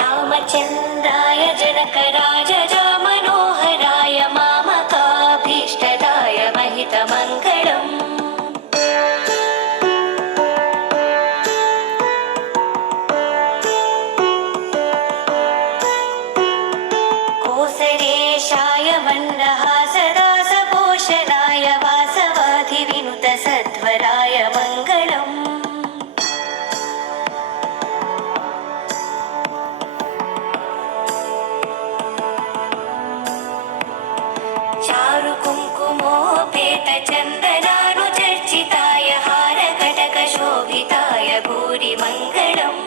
रामचन्द्राय जनकराजजा मनोहराय मामकाभीष्टदाय महितमङ्गलम्। कोसलेशाय मन्दहासदासपोषणाय वासवाधिविनुतसध्वराय मङ्गलम्। चारुकुङ्कुमोपेतचन्दनानुचर्चिताय हारकटकशोभिताय भूरिमङ्गलम्।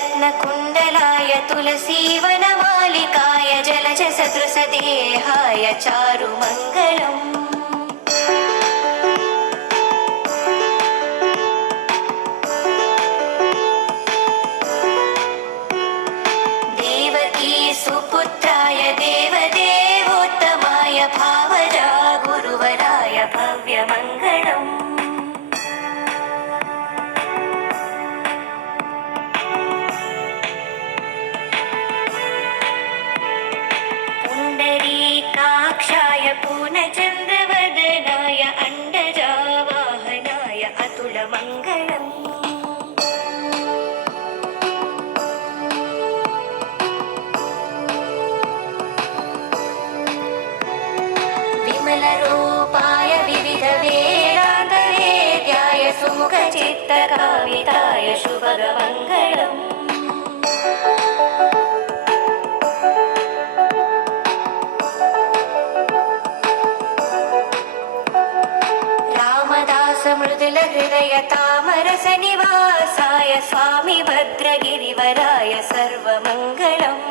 ललितरत्नकुण्डलाय तुलसीवनमालिकाय जलजसदृशदेहाय चारुमङ्गलम्। सुपुत्राय देवदेवोत्तमाय भावजा गुरुवराय भव्यमङ्गलम्। पुण्डरीकाक्षाय पूर्णचन्द्रवदनाय अण्डजावाहनाय अतुलमङ्गलम्। विमलरूपाय विविधवेदान्तवेद्याय सुमुखचित्तकामिताय शुभगमङ्गलम्। रामदासमृदुलहृदय तामरसनिवासाय स्वामी भद्रगिरिवराय सर्वमङ्गलम्।